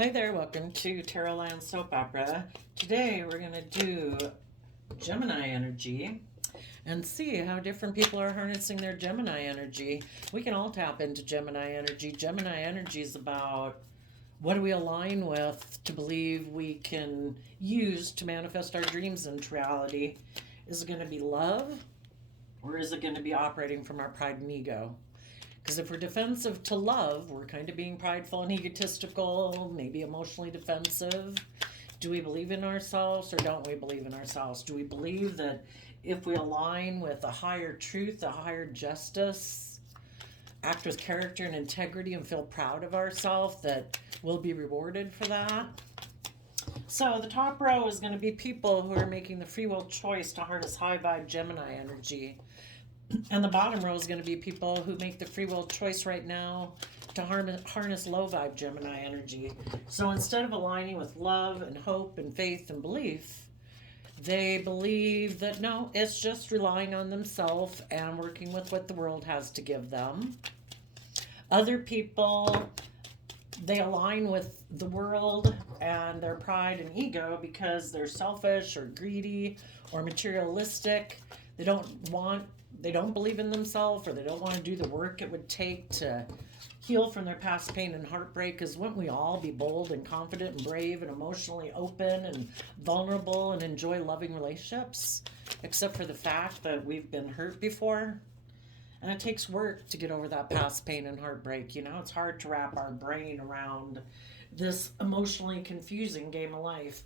Hi there, welcome to Tarot Land Soap Opera. Today we're going to do Gemini energy and see how different people are harnessing their Gemini energy. We can all tap into Gemini energy. Gemini energy is about what do we align with to believe we can use to manifest our dreams into reality. Is it going to be love, or is it going to be operating from our pride and ego? Because if we're defensive to love, we're kind of being prideful and egotistical, maybe emotionally defensive. Do we believe in ourselves or don't we believe in ourselves? Do we believe that if we align with a higher truth, a higher justice, act with character and integrity and feel proud of ourselves, that we'll be rewarded for that? So the top row is going to be people who are making the free will choice to harness high vibe Gemini energy. And the bottom row is going to be people who make the free will choice right now to harness low vibe Gemini energy. So instead of aligning with love and hope and faith and belief, they believe that no, it's just relying on themselves and working with what the world has to give them. Other people, they align with the world and their pride and ego because they're selfish or greedy or materialistic. They don't believe in themselves, or they don't want to do the work it would take to heal from their past pain and heartbreak. Because wouldn't we all be bold and confident and brave and emotionally open and vulnerable and enjoy loving relationships, except for the fact that we've been hurt before? And it takes work to get over that past pain and heartbreak. You know, it's hard to wrap our brain around this emotionally confusing game of life.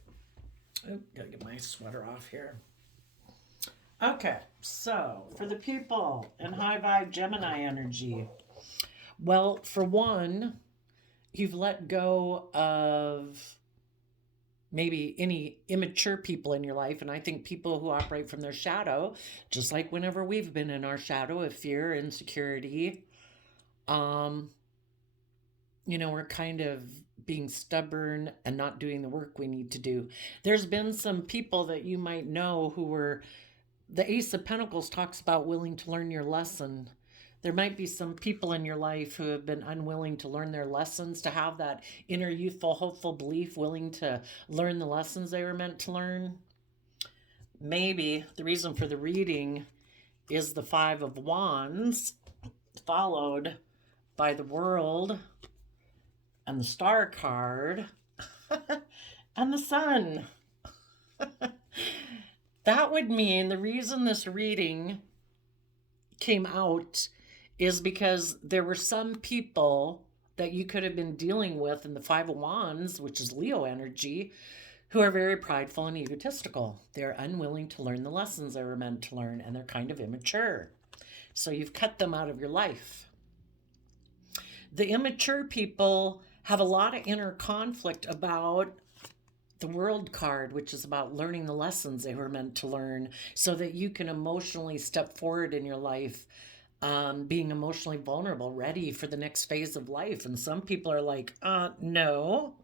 Oop, gotta get my sweater off here. Okay, so for the people in high vibe Gemini energy, well, for one, you've let go of maybe any immature people in your life. And I think people who operate from their shadow, just like whenever we've been in our shadow of fear, insecurity, we're kind of being stubborn and not doing the work we need to do. There's been some people that you might know who were, the Ace of Pentacles talks about willing to learn your lesson. There might be some people in your life who have been unwilling to learn their lessons, to have that inner youthful, hopeful belief, willing to learn the lessons they were meant to learn. Maybe the reason for the reading is the Five of Wands, followed by the World and the Star card and the Sun. That would mean the reason this reading came out is because there were some people that you could have been dealing with in the Five of Wands, which is Leo energy, who are very prideful and egotistical. They're unwilling to learn the lessons they were meant to learn, and they're kind of immature. So you've cut them out of your life. The immature people have a lot of inner conflict about the World card, which is about learning the lessons they were meant to learn so that you can emotionally step forward in your life, being emotionally vulnerable, ready for the next phase of life. And some people are like, no,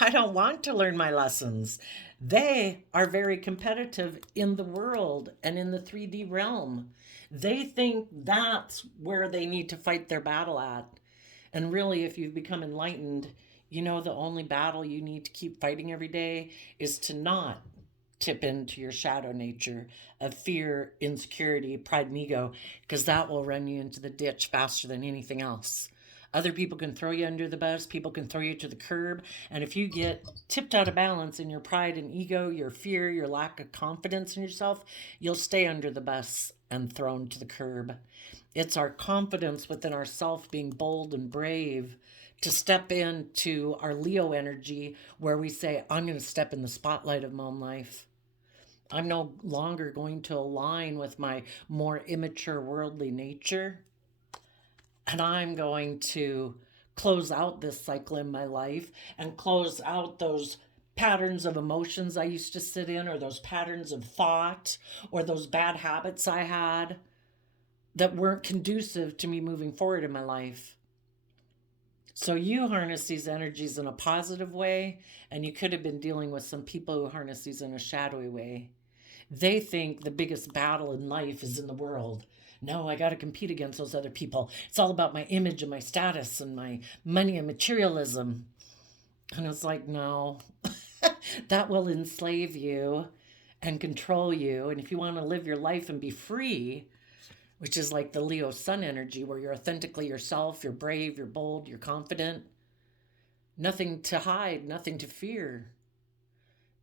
I don't want to learn my lessons. They are very competitive in the world and in the 3D realm. They think that's where they need to fight their battle at. And really, if you've become enlightened, you know the only battle you need to keep fighting every day is to not tip into your shadow nature of fear, insecurity, pride, and ego, because that will run you into the ditch faster than anything else. Other people can throw you under the bus, people can throw you to the curb, and if you get tipped out of balance in your pride and ego, your fear, your lack of confidence in yourself, you'll stay under the bus and thrown to the curb. It's our confidence within ourself being bold and brave to step into our Leo energy where we say, I'm going to step in the spotlight of my own life. I'm no longer going to align with my more immature worldly nature. And I'm going to close out this cycle in my life and close out those patterns of emotions I used to sit in, or those patterns of thought, or those bad habits I had that weren't conducive to me moving forward in my life. So you harness these energies in a positive way, and you could have been dealing with some people who harness these in a shadowy way. They think the biggest battle in life is in the world. No, I got to compete against those other people. It's all about my image and my status and my money and materialism. And it's like, no, that will enslave you and control you. And if you want to live your life and be free, which is like the Leo sun energy, where you're authentically yourself, you're brave, you're bold, you're confident, nothing to hide, nothing to fear,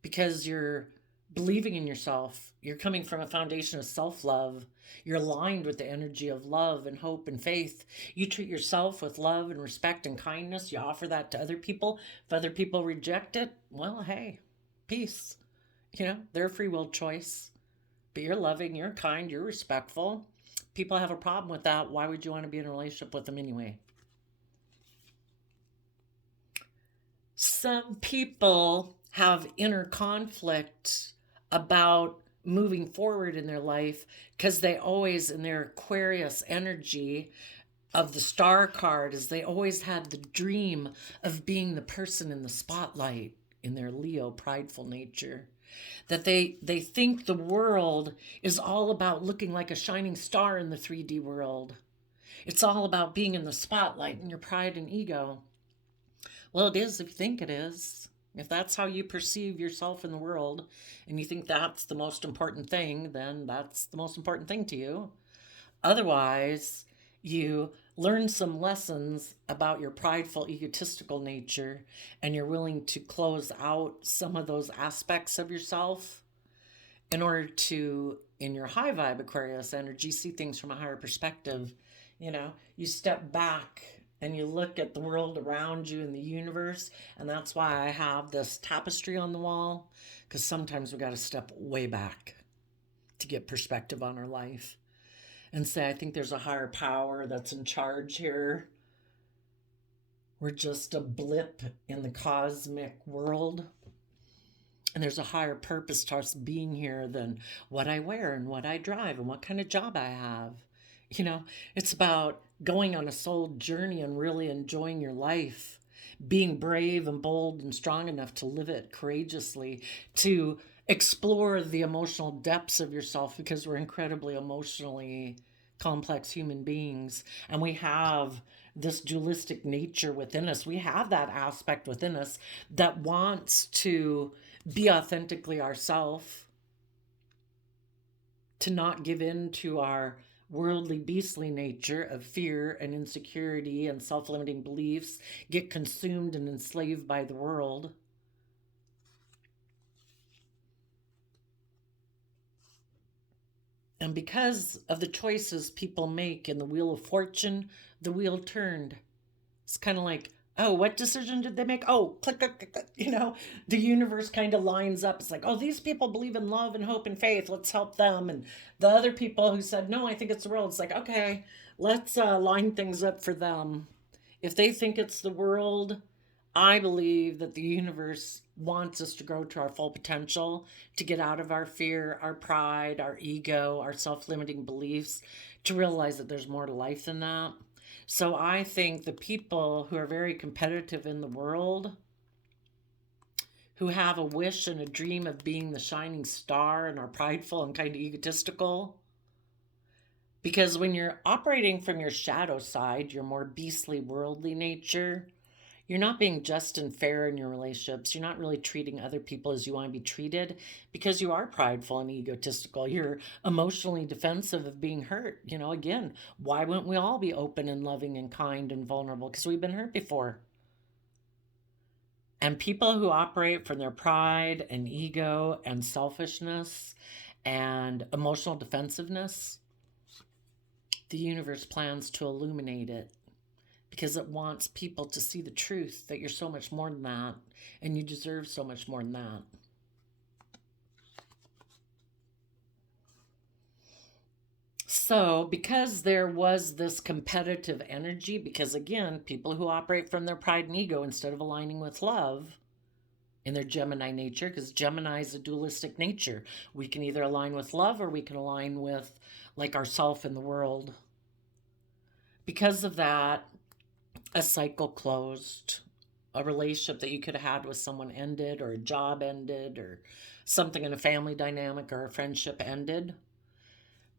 because you're believing in yourself. You're coming from a foundation of self love. You're aligned with the energy of love and hope and faith. You treat yourself with love and respect and kindness. You offer that to other people. If other people reject it, well, hey, peace. Their free will choice. But you're loving, you're kind, you're respectful. People have a problem with that. Why would you want to be in a relationship with them anyway? Some people have inner conflict about moving forward in their life because they always, in their Aquarius energy of the star card, is they always had the dream of being the person in the spotlight in their Leo prideful nature. That they think the world is all about looking like a shining star in the 3D world. It's all about being in the spotlight and your pride and ego. Well, it is if you think it is. If that's how you perceive yourself in the world and you think that's the most important thing, then that's the most important thing to you. Otherwise, you learn some lessons about your prideful, egotistical nature, and you're willing to close out some of those aspects of yourself in order to, in your high vibe Aquarius energy, see things from a higher perspective. You step back and you look at the world around you and the universe. And that's why I have this tapestry on the wall, because sometimes we got to step way back to get perspective on our life and say, I think there's a higher power that's in charge here. We're just a blip in the cosmic world. And there's a higher purpose to us being here than what I wear and what I drive and what kind of job I have. It's about going on a soul journey and really enjoying your life, being brave and bold and strong enough to live it courageously, to explore the emotional depths of yourself, because we're incredibly emotionally complex human beings, and we have this dualistic nature within us. We have that aspect within us that wants to be authentically ourself, to not give in to our worldly, beastly nature of fear and insecurity and self limiting beliefs, get consumed and enslaved by the world. And because of the choices people make in the Wheel of Fortune, the wheel turned. It's kind of like, oh, what decision did they make? Oh, click, click, click, click. The universe kind of lines up. It's like, oh, these people believe in love and hope and faith. Let's help them. And the other people who said, no, I think it's the world. It's like, okay, let's line things up for them. If they think it's the world, I believe that the universe wants us to grow to our full potential, to get out of our fear, our pride, our ego, our self limiting beliefs, to realize that there's more to life than that. So I think the people who are very competitive in the world, who have a wish and a dream of being the shining star and are prideful and kind of egotistical, because when you're operating from your shadow side, your more beastly, worldly nature, you're not being just and fair in your relationships. You're not really treating other people as you want to be treated, because you are prideful and egotistical. You're emotionally defensive of being hurt. Again, why wouldn't we all be open and loving and kind and vulnerable? Because we've been hurt before. And people who operate from their pride and ego and selfishness and emotional defensiveness, the universe plans to illuminate it, because it wants people to see the truth that you're so much more than that, and you deserve so much more than that. So, because there was this competitive energy, because again, people who operate from their pride and ego instead of aligning with love in their Gemini nature, because Gemini is a dualistic nature. We can either align with love or we can align with like ourself in the world. Because of that, a cycle closed, a relationship that you could have had with someone ended, or a job ended, or something in a family dynamic or a friendship ended,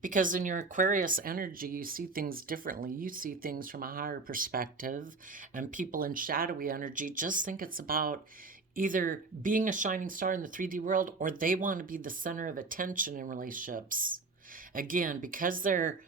Because in your Aquarius energy, you see things differently. You see things from a higher perspective. And people in shadowy energy just think it's about either being a shining star in the 3D world, or they want to be the center of attention in relationships. Again, because they're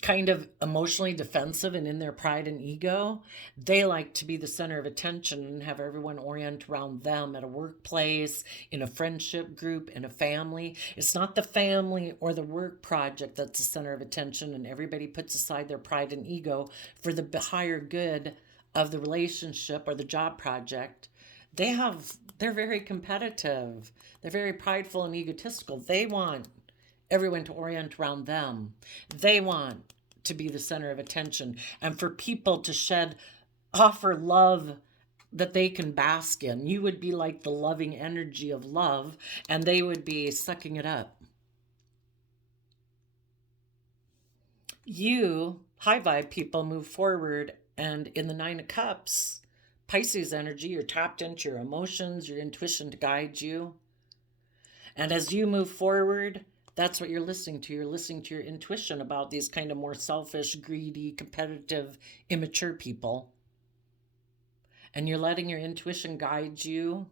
kind of emotionally defensive and in their pride and ego, they like to be the center of attention and have everyone orient around them at a workplace, in a friendship group, in a family. It's not the family or the work project that's the center of attention, and everybody puts aside their pride and ego for the higher good of the relationship or the job project. They're very competitive. They're very prideful and egotistical. They want everyone to orient around them. They want to be the center of attention and for people to offer love that they can bask in. You would be like the loving energy of love, and they would be sucking it up. You, high vibe people, move forward, and in the Nine of Cups, Pisces energy, you're tapped into your emotions, your intuition to guide you. And as you move forward, that's what you're listening to. You're listening to your intuition about these kind of more selfish, greedy, competitive, immature people. And you're letting your intuition guide you.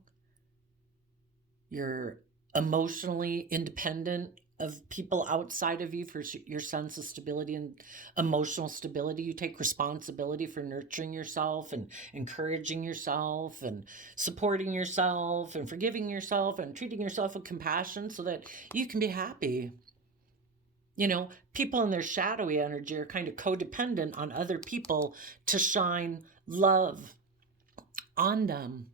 You're emotionally independent of people outside of you for your sense of stability and emotional stability. You take responsibility for nurturing yourself and encouraging yourself and supporting yourself and forgiving yourself and treating yourself with compassion so that you can be happy. You know, people in their shadowy energy are kind of codependent on other people to shine love on them.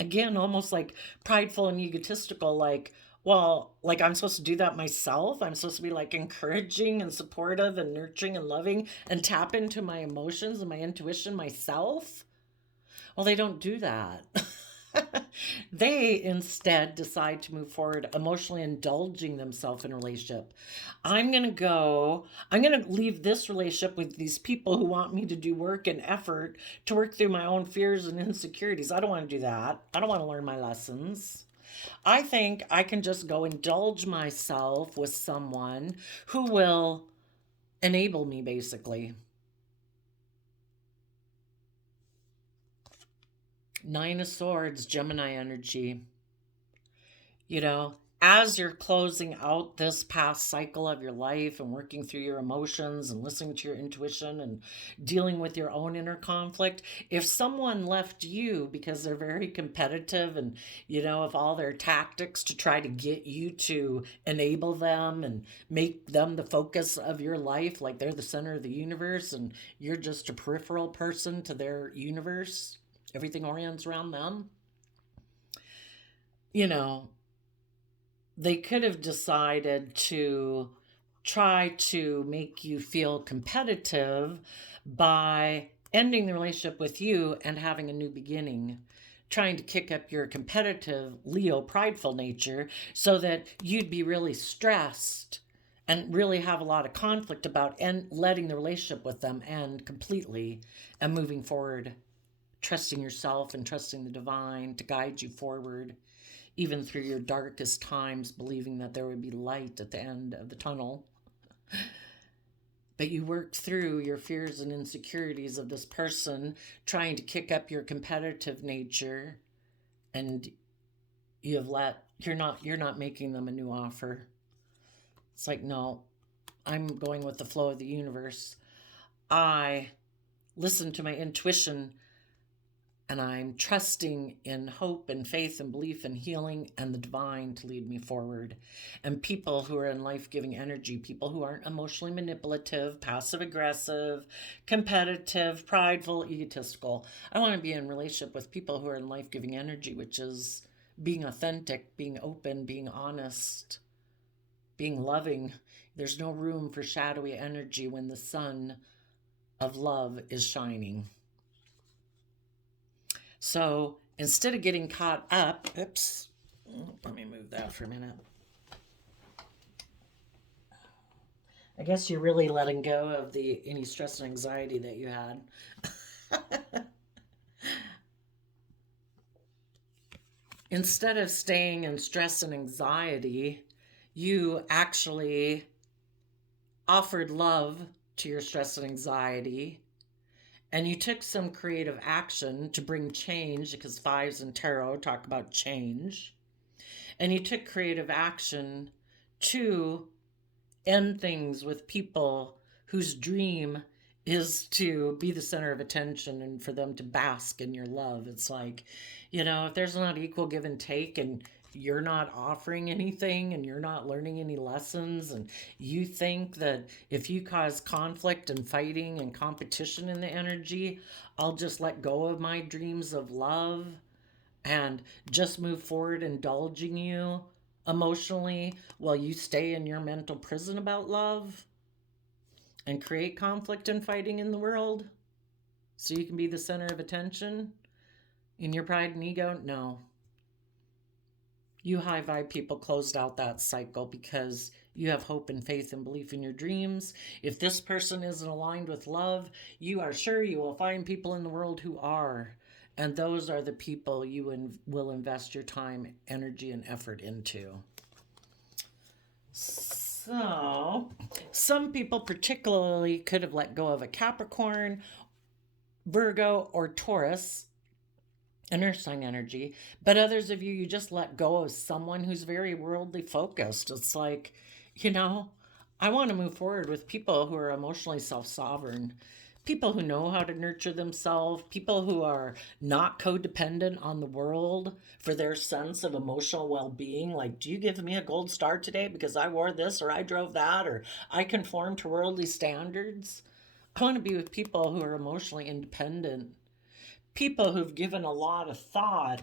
Again, almost like prideful and egotistical, like, well, like I'm supposed to do that myself. I'm supposed to be like encouraging and supportive and nurturing and loving and tap into my emotions and my intuition myself. Well, they don't do that. They instead decide to move forward emotionally indulging themselves in a relationship. I'm going to leave this relationship with these people who want me to do work and effort to work through my own fears and insecurities. I don't want to do that. I don't want to learn my lessons. I think I can just go indulge myself with someone who will enable me, basically. Nine of Swords, Gemini energy. You know, as you're closing out this past cycle of your life and working through your emotions and listening to your intuition and dealing with your own inner conflict, if someone left you because they're very competitive and, you know, if all their tactics to try to get you to enable them and make them the focus of your life, like they're the center of the universe and you're just a peripheral person to their universe, everything orients around them, you know, they could have decided to try to make you feel competitive by ending the relationship with you and having a new beginning, trying to kick up your competitive Leo prideful nature so that you'd be really stressed and really have a lot of conflict about letting the relationship with them end completely and moving forward, trusting yourself and trusting the divine to guide you forward even through your darkest times, believing that there would be light at the end of the tunnel. But you worked through your fears and insecurities of this person trying to kick up your competitive nature, and you're not making them a new offer. It's like, no, I'm going with the flow of the universe. I listen to my intuition and I'm trusting in hope and faith and belief and healing and the divine to lead me forward. And people who are in life-giving energy, people who aren't emotionally manipulative, passive-aggressive, competitive, prideful, egotistical. I want to be in relationship with people who are in life-giving energy, which is being authentic, being open, being honest, being loving. There's no room for shadowy energy when the sun of love is shining. So instead of getting caught up, oops, let me move that for a minute. I guess you're really letting go of any stress and anxiety that you had. Instead of staying in stress and anxiety, you actually offered love to your stress and anxiety, and you took some creative action to bring change, because fives in tarot talk about change, and you took creative action to end things with people whose dream is to be the center of attention and for them to bask in your love. It's like, if there's not equal give and take, and you're not offering anything and you're not learning any lessons, and you think that if you cause conflict and fighting and competition in the energy, I'll just let go of my dreams of love and just move forward indulging you emotionally while you stay in your mental prison about love and create conflict and fighting in the world so you can be the center of attention in your pride and ego. No. You high vibe people closed out that cycle because you have hope and faith and belief in your dreams. If this person isn't aligned with love, you are sure you will find people in the world who are. And those are the people you will invest your time, energy, and effort into. So, some people particularly could have let go of a Capricorn, Virgo, or Taurus and earth sign energy, but others of you just let go of someone who's very worldly focused. It's like, I want to move forward with people who are emotionally self-sovereign, people who know how to nurture themselves, people who are not codependent on the world for their sense of emotional well-being. Like, do you give me a gold star today because I wore this, or I drove that, or I conform to worldly standards? I want to be with people who are emotionally independent, people who've given a lot of thought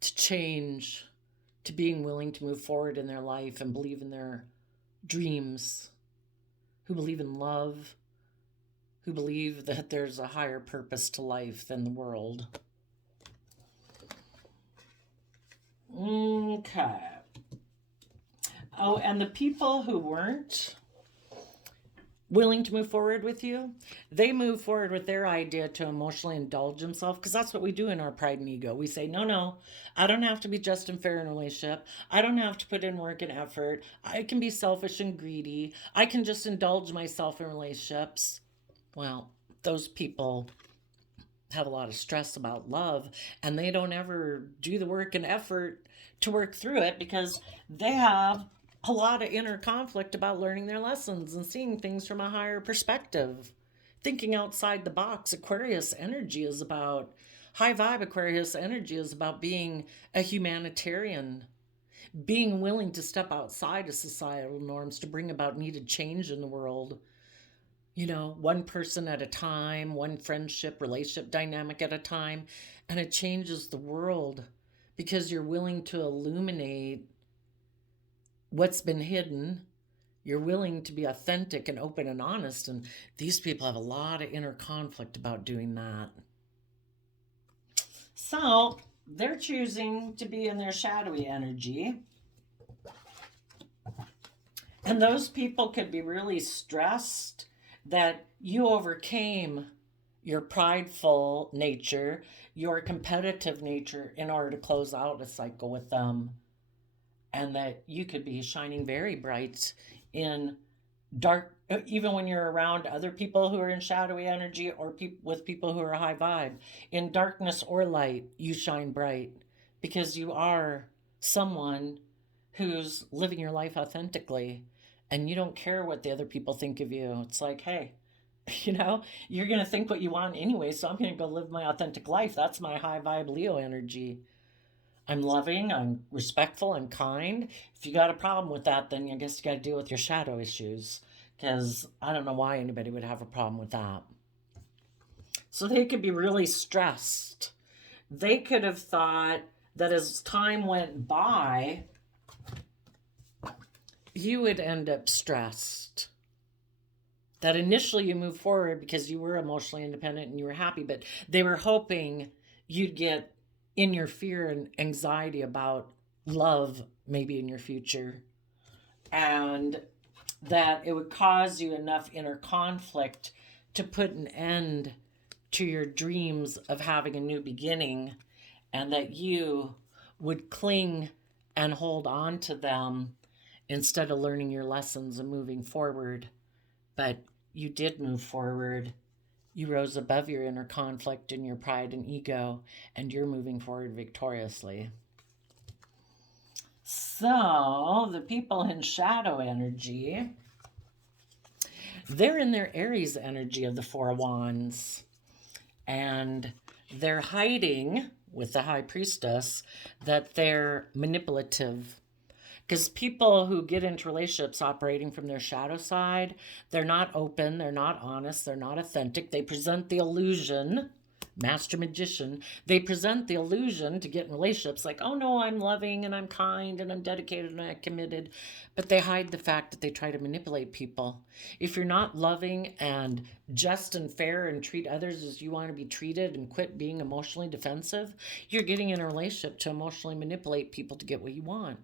to change, to being willing to move forward in their life and believe in their dreams, who believe in love, who believe that there's a higher purpose to life than the world. Okay. Oh, and the people who weren't willing to move forward with you, they move forward with their idea to emotionally indulge themselves, because that's what we do in our pride and ego. We say, no, I don't have to be just and fair in a relationship. I don't have to put in work and effort. I can be selfish and greedy. I can just indulge myself in relationships. Well, those people have a lot of stress about love, and they don't ever do the work and effort to work through it because they have a lot of inner conflict about learning their lessons and seeing things from a higher perspective. Thinking outside the box. Aquarius energy is about, high vibe Aquarius energy is about being a humanitarian, being willing to step outside of societal norms to bring about needed change in the world. One person at a time, one friendship, relationship dynamic at a time, and it changes the world because you're willing to illuminate what's been hidden. You're willing to be authentic and open and honest, and these people have a lot of inner conflict about doing that. So they're choosing to be in their shadowy energy. And those people could be really stressed that you overcame your prideful nature, your competitive nature in order to close out a cycle with them. And that you could be shining very bright in dark, even when you're around other people who are in shadowy energy, or with people who are high vibe. In darkness or light, you shine bright because you are someone who's living your life authentically, and you don't care what the other people think of you. It's like, hey, you're going to think what you want anyway, so I'm going to go live my authentic life. That's my high vibe Leo energy. I'm loving, I'm respectful, I'm kind. If you got a problem with that, then I guess you got to deal with your shadow issues, because I don't know why anybody would have a problem with that. So they could be really stressed. They could have thought that as time went by, you would end up stressed. That initially you moved forward because you were emotionally independent and you were happy, but they were hoping you'd get in your fear and anxiety about love maybe in your future, and that it would cause you enough inner conflict to put an end to your dreams of having a new beginning, and that you would cling and hold on to them instead of learning your lessons and moving forward. But you did move forward. You rose above your inner conflict and your pride and ego, and you're moving forward victoriously. So, the people in shadow energy, they're in their Aries energy of the Four of Wands, and they're hiding with the High Priestess that they're manipulative. Because people who get into relationships operating from their shadow side, they're not open, they're not honest, they're not authentic. They present the illusion, master magician, they present the illusion to get in relationships like, oh no, I'm loving and I'm kind and I'm dedicated and I'm committed. But they hide the fact that they try to manipulate people. If you're not loving and just and fair and treat others as you want to be treated and quit being emotionally defensive, you're getting in a relationship to emotionally manipulate people to get what you want.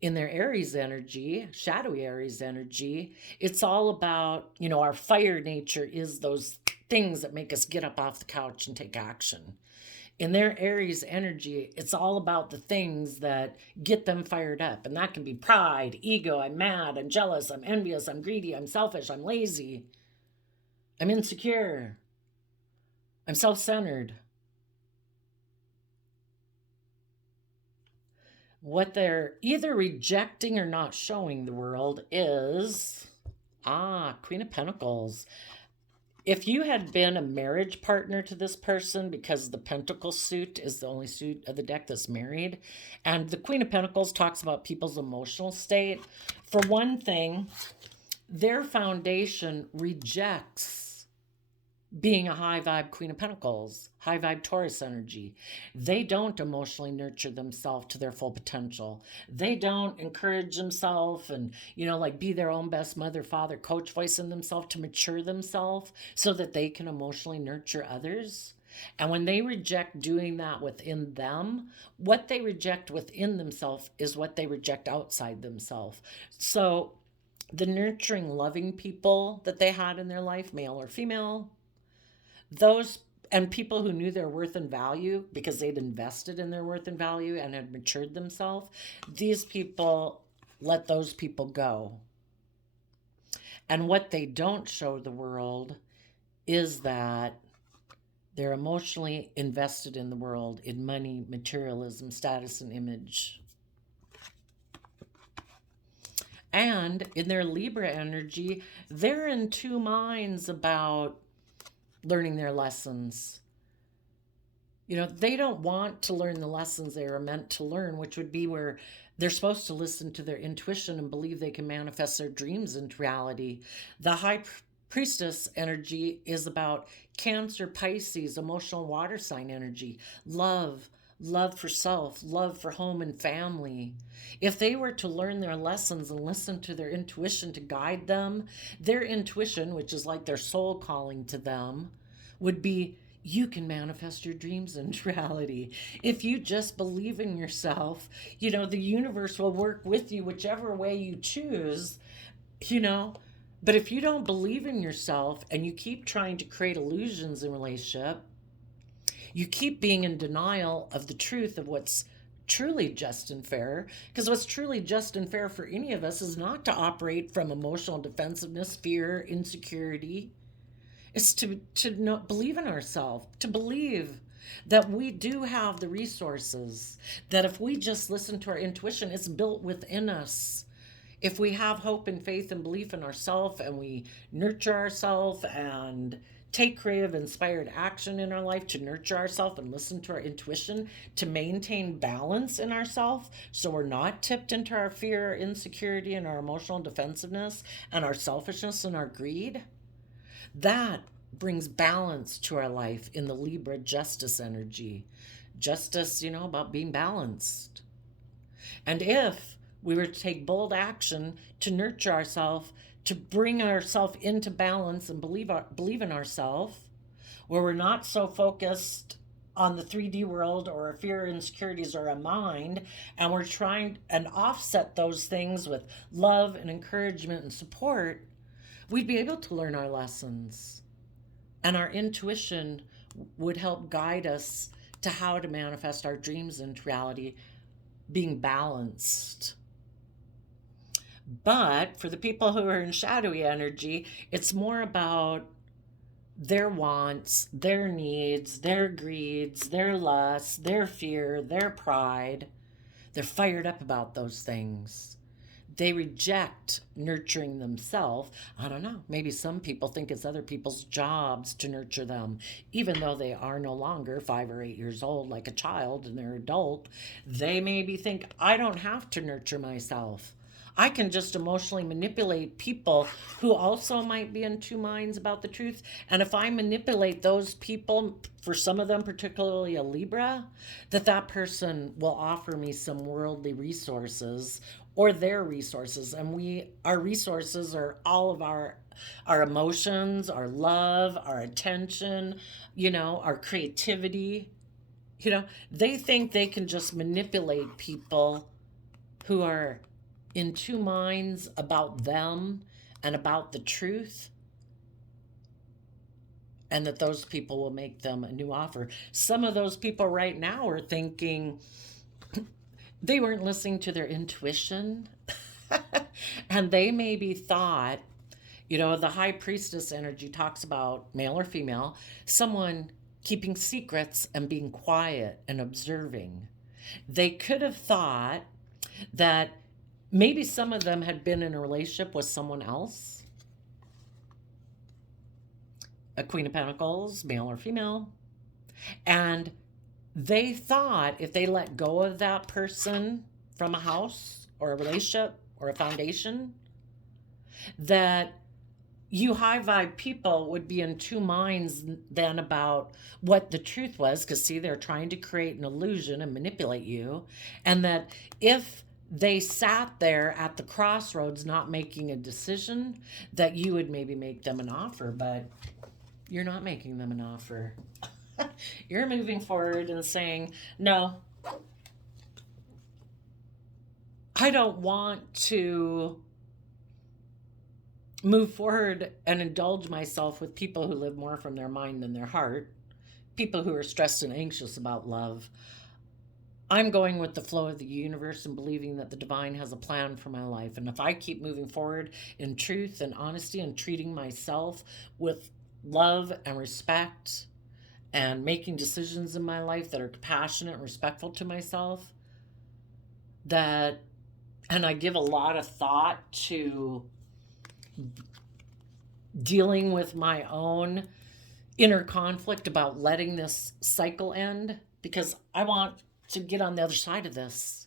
In their Aries energy, shadowy Aries energy, it's all about, our fire nature is those things that make us get up off the couch and take action. In their Aries energy, it's all about the things that get them fired up. And that can be pride, ego, I'm mad, I'm jealous, I'm envious, I'm greedy, I'm selfish, I'm lazy, I'm insecure, I'm self-centered. What they're either rejecting or not showing the world is, Queen of Pentacles. If you had been a marriage partner to this person, because the Pentacle suit is the only suit of the deck that's married, and the Queen of Pentacles talks about people's emotional state. For one thing, their foundation rejects being a high vibe Queen of Pentacles, high vibe Taurus energy. They don't emotionally nurture themselves to their full potential. They don't encourage themselves and, be their own best mother, father, coach voice in themselves to mature themselves so that they can emotionally nurture others. And when they reject doing that within them, what they reject within themselves is what they reject outside themselves. So the nurturing, loving people that they had in their life, male or female, those and people who knew their worth and value because they'd invested in their worth and value and had matured themselves, these people let those people go. And what they don't show the world is that they're emotionally invested in the world, in money, materialism, status, and image. And in their Libra energy, they're in two minds about learning their lessons. They don't want to learn the lessons they are meant to learn, which would be where they're supposed to listen to their intuition and believe they can manifest their dreams into reality. The High Priestess energy is about Cancer, Pisces, emotional water sign energy, love for self, love for home and family. If they were to learn their lessons and listen to their intuition to guide them, their intuition, which is like their soul calling to them, would be, you can manifest your dreams into reality. If you just believe in yourself, the universe will work with you whichever way you choose, But if you don't believe in yourself and you keep trying to create illusions in relationship, you keep being in denial of the truth of what's truly just and fair. Because what's truly just and fair for any of us is not to operate from emotional defensiveness, fear, insecurity. It's to not believe in ourselves, to believe that we do have the resources, that if we just listen to our intuition, it's built within us. If we have hope and faith and belief in ourselves and we nurture ourselves and take creative, inspired action in our life to nurture ourselves and listen to our intuition, to maintain balance in ourselves so we're not tipped into our fear, our insecurity, and our emotional defensiveness and our selfishness and our greed, that brings balance to our life in the Libra justice energy. Justice, about being balanced. And if we were to take bold action to nurture ourselves, to bring ourselves into balance and believe in ourselves, where we're not so focused on the 3D world or our fear, insecurities, or our mind, and we're trying and offset those things with love and encouragement and support, we'd be able to learn our lessons. And our intuition would help guide us to how to manifest our dreams into reality, being balanced. But for the people who are in shadowy energy, it's more about their wants, their needs, their greeds, their lusts, their fear, their pride. They're fired up about those things. They reject nurturing themselves. I don't know. Maybe some people think it's other people's jobs to nurture them, even though they are no longer 5 or 8 years old like a child and they're adult. They maybe think, I don't have to nurture myself. I can just emotionally manipulate people who also might be in two minds about the truth. And if I manipulate those people, for some of them, particularly a Libra, that person will offer me some worldly resources or their resources. And our resources are all of our emotions, our love, our attention, our creativity. They think they can just manipulate people who are in two minds about them and about the truth, and that those people will make them a new offer. Some of those people right now are thinking they weren't listening to their intuition. And they maybe thought, the high priestess energy talks about male or female, someone keeping secrets and being quiet and observing. They could have thought that maybe some of them had been in a relationship with someone else, a Queen of Pentacles, male or female, and they thought if they let go of that person from a house or a relationship or a foundation, that you high vibe people would be in two minds then about what the truth was, because see, they're trying to create an illusion and manipulate you, and that if they sat there at the crossroads not making a decision, that you would maybe make them an offer, but you're not making them an offer. You're moving forward and saying, no, I don't want to move forward and indulge myself with people who live more from their mind than their heart, people who are stressed and anxious about love. I'm going with the flow of the universe and believing that the divine has a plan for my life. And if I keep moving forward in truth and honesty and treating myself with love and respect and making decisions in my life that are compassionate and respectful to myself, and I give a lot of thought to dealing with my own inner conflict about letting this cycle end, because I want to get on the other side of this.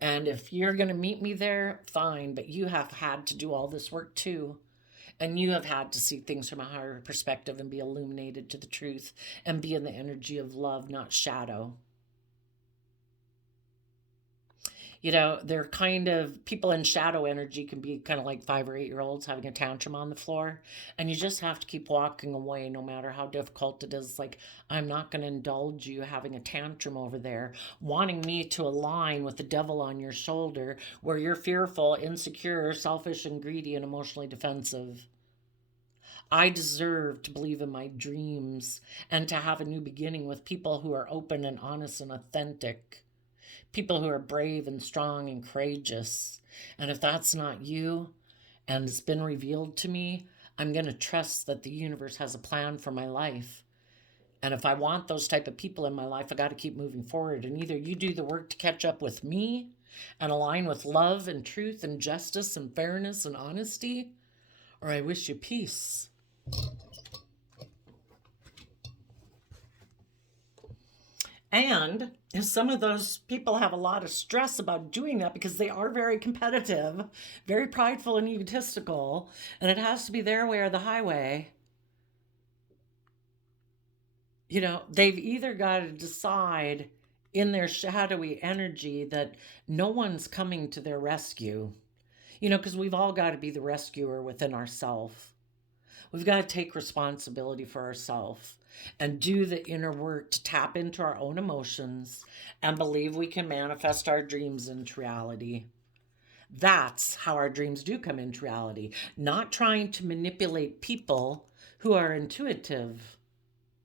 And if you're going to meet me there, fine, but you have had to do all this work too. And you have had to see things from a higher perspective and be illuminated to the truth and be in the energy of love, not shadow. They're kind of, people in shadow energy can be kind of like 5 or 8-year-olds having a tantrum on the floor. And you just have to keep walking away no matter how difficult it is. Like, I'm not going to indulge you having a tantrum over there, wanting me to align with the devil on your shoulder where you're fearful, insecure, selfish, and greedy and emotionally defensive. I deserve to believe in my dreams and to have a new beginning with people who are open and honest and authentic. People who are brave and strong and courageous. And if that's not you, and it's been revealed to me, I'm going to trust that the universe has a plan for my life. And if I want those type of people in my life, I got to keep moving forward. And either you do the work to catch up with me and align with love and truth and justice and fairness and honesty, or I wish you peace. And if some of those people have a lot of stress about doing that because they are very competitive, very prideful and egotistical, and it has to be their way or the highway, they've either got to decide in their shadowy energy that no one's coming to their rescue, because we've all got to be the rescuer within ourselves. We've got to take responsibility for ourselves and do the inner work to tap into our own emotions and believe we can manifest our dreams into reality. That's how our dreams do come into reality. Not trying to manipulate people who are intuitive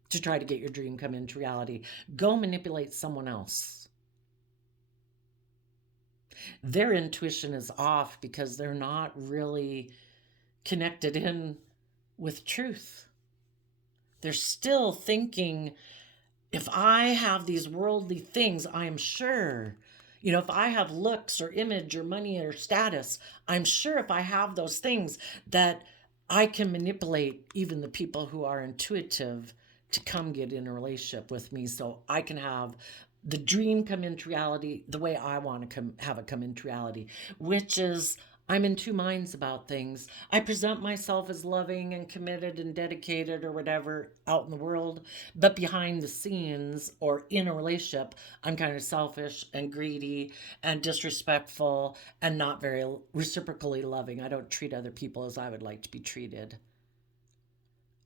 to try to get your dream come into reality. Go manipulate someone else. Their intuition is off because they're not really connected in with truth. They're still thinking, if I have these worldly things, I'm sure, if I have looks or image or money or status, I'm sure if I have those things that I can manipulate even the people who are intuitive to come get in a relationship with me so I can have the dream come into reality the way I want to have it come into reality, which is I'm in two minds about things. I present myself as loving and committed and dedicated or whatever out in the world, but behind the scenes or in a relationship, I'm kind of selfish and greedy and disrespectful and not very reciprocally loving. I don't treat other people as I would like to be treated.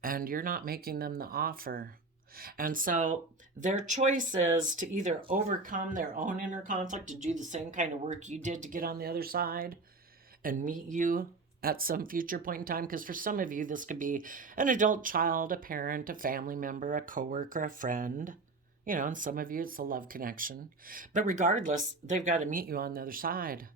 And you're not making them the offer. And so their choice is to either overcome their own inner conflict, to do the same kind of work you did to get on the other side and meet you at some future point in time. Because for some of you, this could be an adult child, a parent, a family member, a coworker, a friend. And some of you, it's a love connection. But regardless, they've got to meet you on the other side.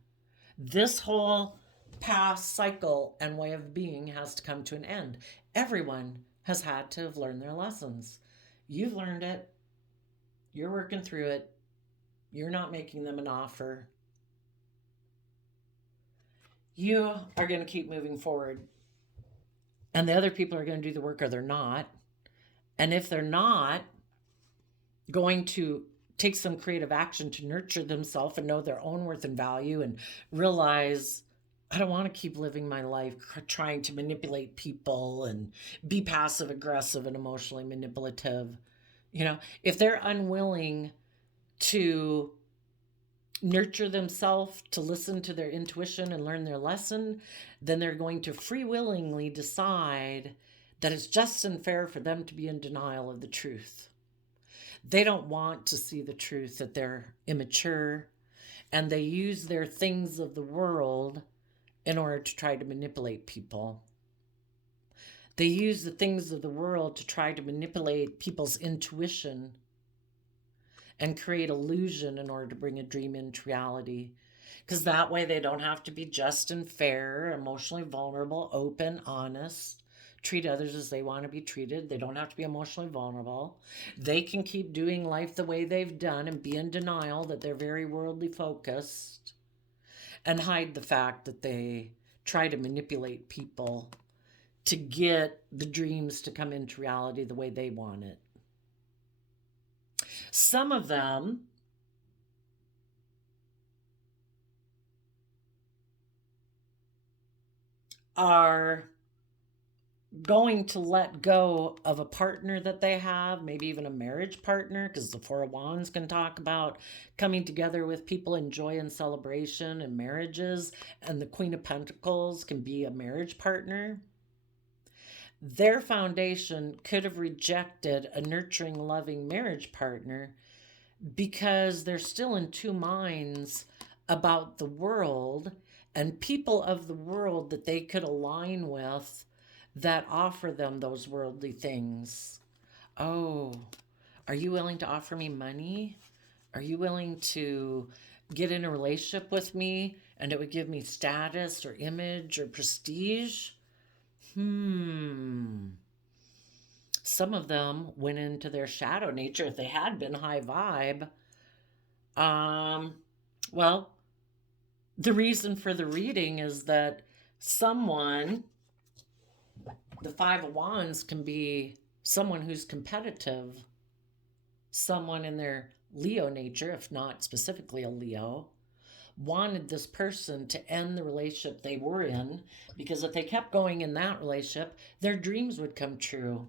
This whole past cycle and way of being has to come to an end. Everyone has had to have learned their lessons. You've learned it. You're working through it. You're not making them an offer. You are going to keep moving forward. And the other people are going to do the work or they're not. And if they're not going to take some creative action to nurture themselves and know their own worth and value and realize, I don't want to keep living my life trying to manipulate people and be passive aggressive and emotionally manipulative. If they're unwilling to nurture themselves, to listen to their intuition and learn their lesson, then they're going to free willingly decide that it's just and fair for them to be in denial of the truth. They don't want to see the truth, that they're immature, and they use their things of the world in order to try to manipulate people. They use the things of the world to try to manipulate people's intuition and create illusion in order to bring a dream into reality. Because that way they don't have to be just and fair, emotionally vulnerable, open, honest, treat others as they want to be treated. They don't have to be emotionally vulnerable. They can keep doing life the way they've done and be in denial that they're very worldly focused and hide the fact that they try to manipulate people to get the dreams to come into reality the way they want it. Some of them are going to let go of a partner that they have, maybe even a marriage partner, because the Four of Wands can talk about coming together with people in joy and celebration and marriages, and the Queen of Pentacles can be a marriage partner. Their foundation could have rejected a nurturing, loving marriage partner because they're still in two minds about the world and people of the world that they could align with that offer them those worldly things. Oh, are you willing to offer me money? Are you willing to get in a relationship with me and it would give me status or image or prestige? Some of them went into their shadow nature if they had been high vibe. Well, the reason for the reading is that someone, the Five of Wands can be someone who's competitive, someone in their Leo nature, if not specifically a Leo, wanted this person to end the relationship they were in, because if they kept going in that relationship, their dreams would come true.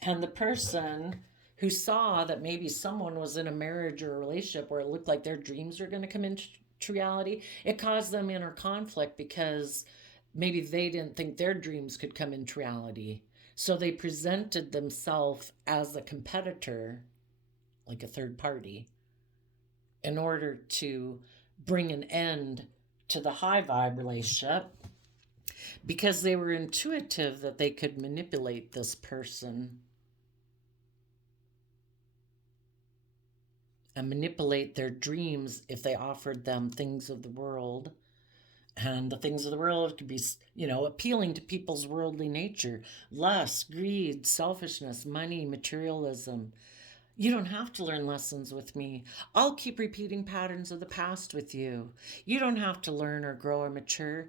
And the person who saw that maybe someone was in a marriage or a relationship where it looked like their dreams were going to come into reality, it caused them inner conflict because maybe they didn't think their dreams could come into reality. So they presented themselves as a competitor, like a third party, in order to bring an end to the high vibe relationship, because they were intuitive that they could manipulate this person and manipulate their dreams if they offered them things of the world. And the things of the world could be, appealing to people's worldly nature: lust, greed, selfishness, money, materialism. You don't have to learn lessons with me. I'll keep repeating patterns of the past with you. You don't have to learn or grow or mature.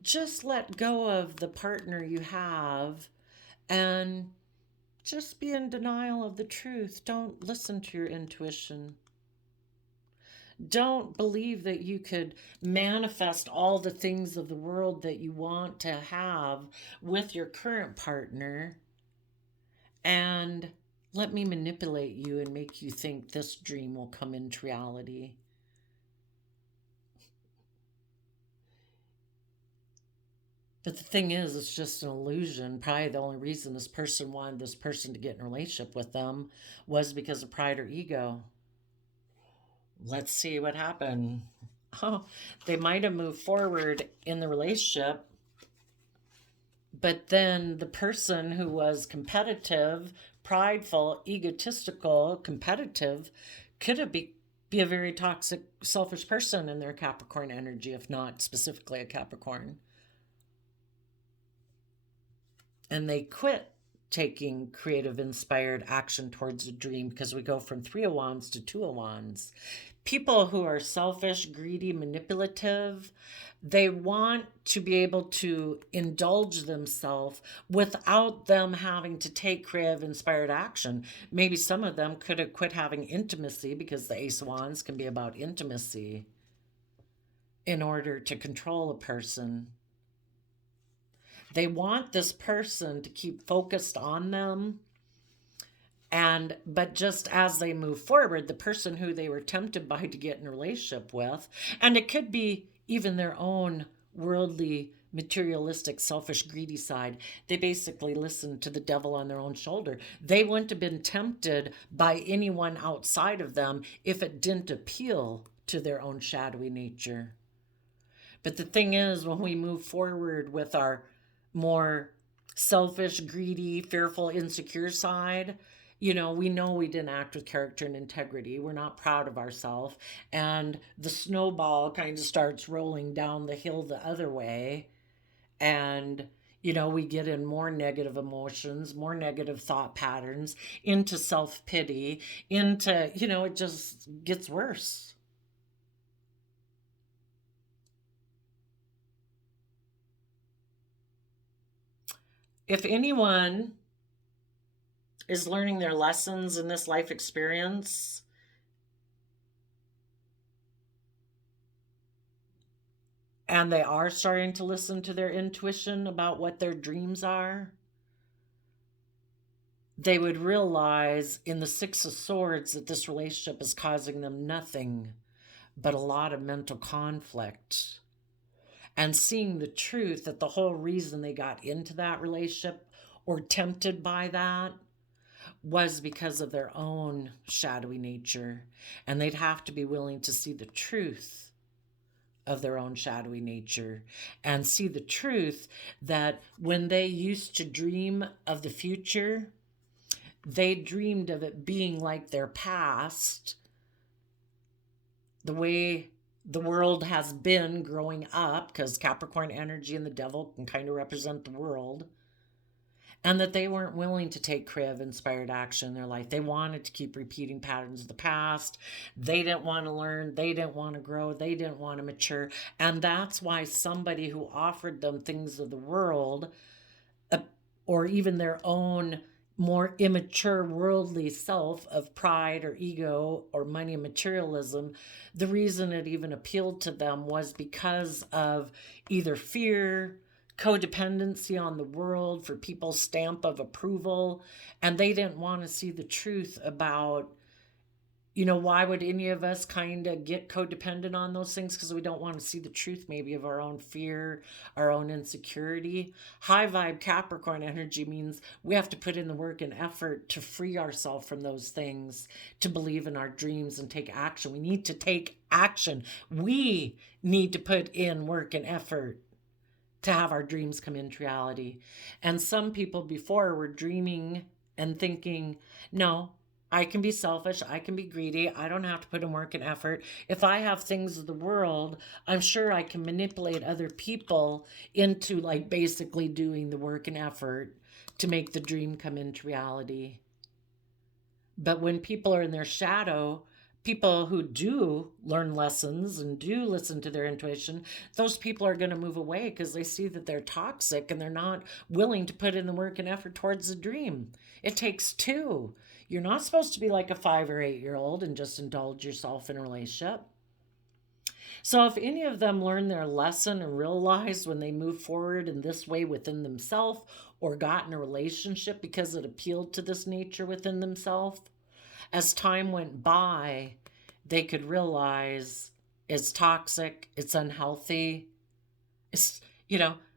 Just let go of the partner you have and just be in denial of the truth. Don't listen to your intuition. Don't believe that you could manifest all the things of the world that you want to have with your current partner, and let me manipulate you and make you think this dream will come into reality. But the thing is, it's just an illusion. Probably the only reason this person wanted this person to get in a relationship with them was because of pride or ego. Let's see what happened. Oh, they might have moved forward in the relationship, but then the person who was competitive, prideful, egotistical, competitive, could have be a very toxic, selfish person in their Capricorn energy, if not specifically a Capricorn. And they quit taking creative, inspired action towards a dream because we go from 3 of Wands to 2 of Wands. People who are selfish, greedy, manipulative, they want to be able to indulge themselves without them having to take creative, inspired action. Maybe some of them could have quit having intimacy, because the Ace of Wands can be about intimacy, in order to control a person. They want this person to keep focused on them. But just as they move forward, the person who they were tempted by to get in a relationship with, and it could be even their own worldly, materialistic, selfish, greedy side, they basically listened to the devil on their own shoulder. They wouldn't have been tempted by anyone outside of them if it didn't appeal to their own shadowy nature. But the thing is, when we move forward with our more selfish, greedy, fearful, insecure side, we know we didn't act with character and integrity. We're not proud of ourselves. And the snowball kind of starts rolling down the hill the other way. And, we get in more negative emotions, more negative thought patterns, into self-pity, into, it just gets worse. If anyone is learning their lessons in this life experience, and they are starting to listen to their intuition about what their dreams are, they would realize in the Six of Swords that this relationship is causing them nothing but a lot of mental conflict. And seeing the truth that the whole reason they got into that relationship or tempted by that was because of their own shadowy nature. And they'd have to be willing to see the truth of their own shadowy nature, and see the truth that when they used to dream of the future, they dreamed of it being like their past, the way the world has been growing up, because Capricorn energy and the devil can kind of represent the world. And that they weren't willing to take creative, inspired action in their life. They wanted to keep repeating patterns of the past. They didn't want to learn. They didn't want to grow. They didn't want to mature. And that's why somebody who offered them things of the world, or even their own more immature worldly self of pride or ego or money and materialism, the reason it even appealed to them was because of either fear, codependency on the world for people's stamp of approval, and they didn't want to see the truth about, why would any of us kind of get codependent on those things? Because we don't want to see the truth maybe of our own fear, our own insecurity. High vibe Capricorn energy means we have to put in the work and effort to free ourselves from those things, to believe in our dreams and take action. We need to take action. We need to put in work and effort to have our dreams come into reality. And some people before were dreaming and thinking, no, I can be selfish. I can be greedy. I don't have to put in work and effort. If I have things of the world, I'm sure I can manipulate other people into like basically doing the work and effort to make the dream come into reality. But when people are in their shadow, people who do learn lessons and do listen to their intuition, those people are going to move away because they see that they're toxic and they're not willing to put in the work and effort towards the dream. It takes two. You're not supposed to be like a 5 or 8 year old and just indulge yourself in a relationship. So, if any of them learn their lesson and realize when they move forward in this way within themselves or got in a relationship because it appealed to this nature within themselves, as time went by, they could realize it's toxic, it's unhealthy. It's,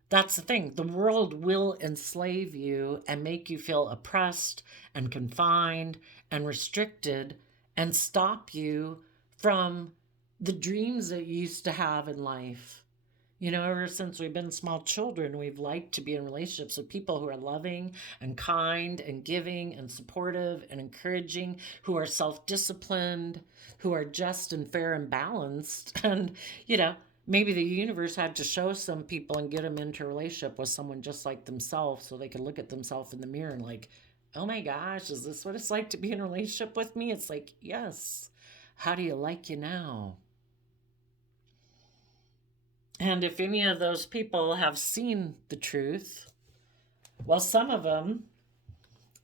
that's the thing. The world will enslave you and make you feel oppressed and confined and restricted and stop you from the dreams that you used to have in life. Ever since we've been small children, we've liked to be in relationships with people who are loving and kind and giving and supportive and encouraging, who are self disciplined, who are just and fair and balanced. And, maybe the universe had to show some people and get them into a relationship with someone just like themselves so they could look at themselves in the mirror and, like, oh my gosh, is this what it's like to be in a relationship with me? It's like, yes. How do you like you now? And if any of those people have seen the truth, well, some of them,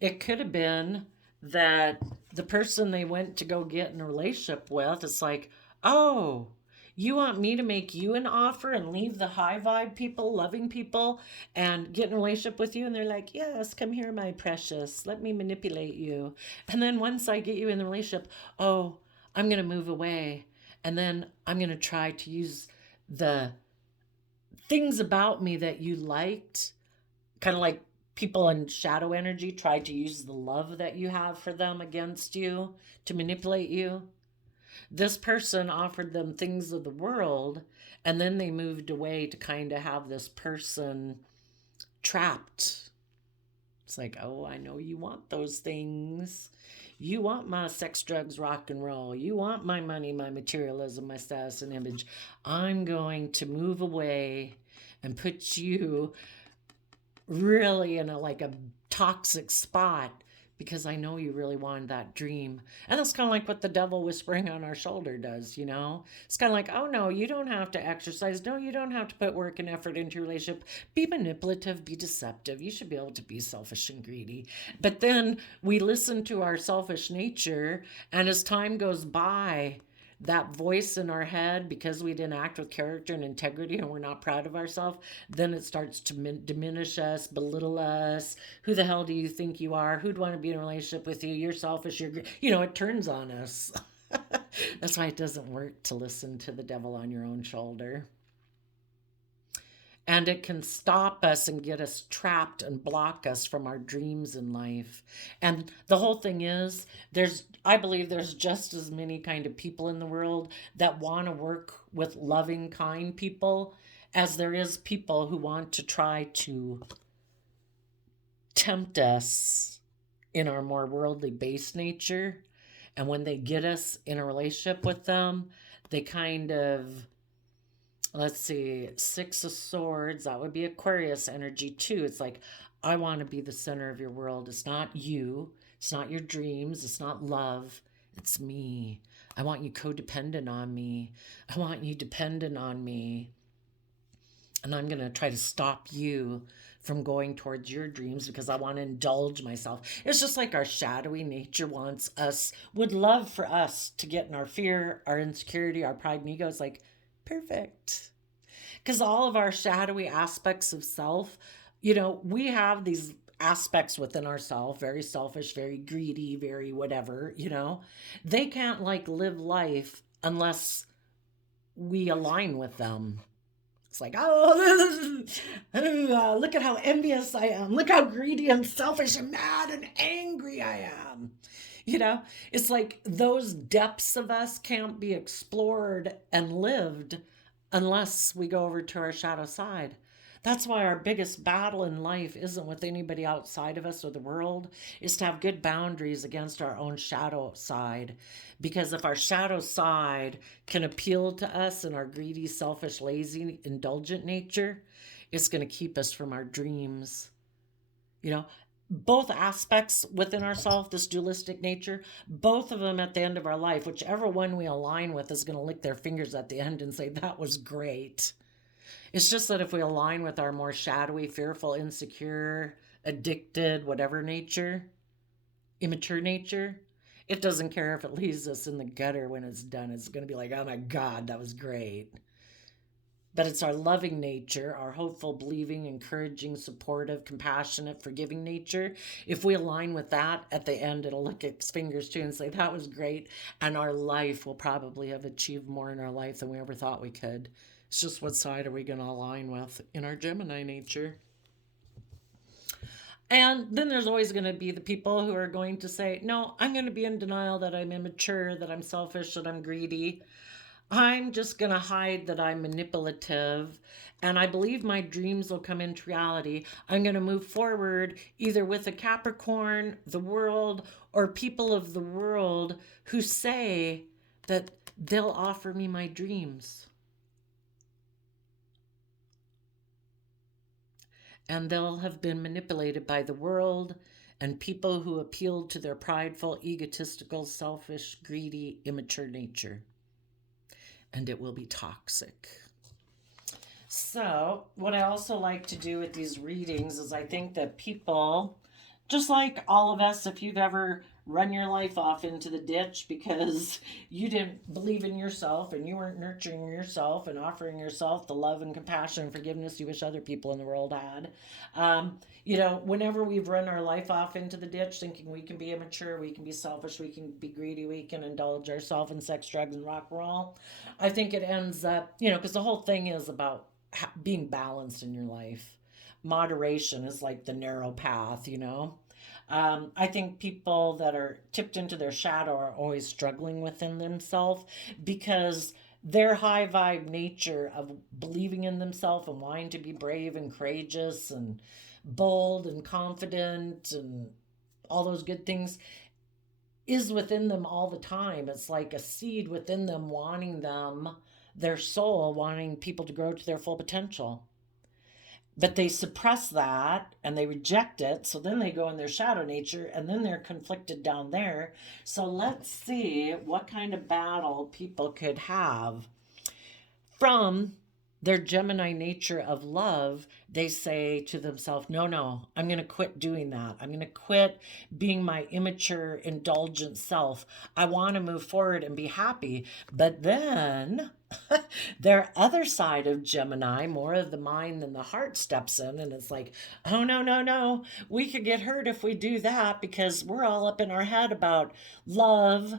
it could have been that the person they went to go get in a relationship with, it's like, oh, you want me to make you an offer and leave the high vibe people, loving people, and get in a relationship with you? And they're like, yes, come here, my precious. Let me manipulate you. And then once I get you in the relationship, oh, I'm going to move away. And then I'm going to try to use the things about me that you liked, kind of like people in shadow energy tried to use the love that you have for them against you to manipulate you. This person offered them things of the world, and then they moved away to kind of have this person trapped. It's like, oh, I know you want those things. You want my sex, drugs, rock and roll. You want my money, my materialism, my status and image. I'm going to move away and put you really in a toxic spot because I know you really wanted that dream. And that's kind of like what the devil whispering on our shoulder does, It's kind of like, oh no, you don't have to exercise. No, you don't have to put work and effort into your relationship. Be manipulative, be deceptive. You should be able to be selfish and greedy. But then we listen to our selfish nature, and as time goes by, that voice in our head, because we didn't act with character and integrity and we're not proud of ourselves, then it starts to diminish us, belittle us. Who the hell do you think you are? Who'd want to be in a relationship with you? You're selfish. It turns on us. That's why it doesn't work to listen to the devil on your own shoulder. And it can stop us and get us trapped and block us from our dreams in life. And the whole thing is, I believe there's just as many kind of people in the world that want to work with loving, kind people as there is people who want to try to tempt us in our more worldly based nature. And when they get us in a relationship with them, they kind of, let's see, 6 of Swords, that would be Aquarius energy too. It's like, I want to be the center of your world. It's not you. It's not your dreams. It's not love. It's me. I want you codependent on me. I want you dependent on me. And I'm going to try to stop you from going towards your dreams because I want to indulge myself. It's just like our shadowy nature would love for us to get in our fear, our insecurity, our pride and ego. It's like, perfect. Because all of our shadowy aspects of self, we have these aspects within ourselves, very selfish, very greedy, very whatever, they can't live life unless we align with them. It's like, oh, look at how envious I am. Look how greedy and selfish and mad and angry I am. It's like those depths of us can't be explored and lived unless we go over to our shadow side. That's why our biggest battle in life isn't with anybody outside of us or the world, is to have good boundaries against our own shadow side. Because if our shadow side can appeal to us in our greedy, selfish, lazy, indulgent nature, it's going to keep us from our dreams. You know, both aspects within ourselves, this dualistic nature, both of them at the end of our life, whichever one we align with is going to lick their fingers at the end and say, that was great. It's just that if we align with our more shadowy, fearful, insecure, addicted, whatever nature, immature nature, it doesn't care if it leaves us in the gutter when it's done. It's going to be like, oh my God, that was great. But it's our loving nature, our hopeful, believing, encouraging, supportive, compassionate, forgiving nature. If we align with that, at the end, it'll lick its fingers too and say, that was great. And our life will probably have achieved more in our life than we ever thought we could. It's just what side are we going to align with in our Gemini nature? And then there's always going to be the people who are going to say, no, I'm going to be in denial that I'm immature, that I'm selfish, that I'm greedy. I'm just going to hide that I'm manipulative, and I believe my dreams will come into reality. I'm going to move forward either with a Capricorn, the world, or people of the world who say that they'll offer me my dreams. And they'll have been manipulated by the world and people who appealed to their prideful, egotistical, selfish, greedy, immature nature. And it will be toxic. So, what I also like to do with these readings is I think that people, just like all of us, if you've ever run your life off into the ditch because you didn't believe in yourself and you weren't nurturing yourself and offering yourself the love and compassion and forgiveness you wish other people in the world had. Whenever we've run our life off into the ditch thinking we can be immature, we can be selfish, we can be greedy, we can indulge ourselves in sex, drugs, and rock and roll, I think it ends up, because the whole thing is about being balanced in your life. Moderation is like the narrow path. I think people that are tipped into their shadow are always struggling within themselves because their high vibe nature of believing in themselves and wanting to be brave and courageous and bold and confident and all those good things is within them all the time. It's like a seed within them wanting their soul, wanting people to grow to their full potential. But they suppress that and they reject it. So then they go in their shadow nature and then they're conflicted down there. So let's see what kind of battle people could have from their Gemini nature of love. They say to themselves, no, I'm going to quit doing that. I'm going to quit being my immature, indulgent self. I want to move forward and be happy. But then their other side of Gemini, more of the mind than the heart, steps in and it's like, oh, no. We could get hurt if we do that because we're all up in our head about love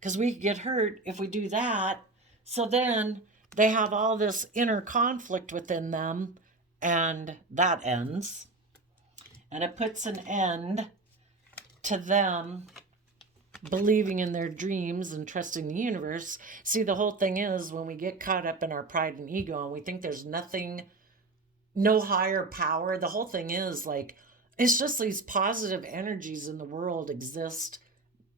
because we could get hurt if we do that. So then they have all this inner conflict within them, and that ends. And it puts an end to them believing in their dreams and trusting the universe. See, the whole thing is when we get caught up in our pride and ego and we think there's nothing, no higher power, the whole thing is like, it's just these positive energies in the world exist.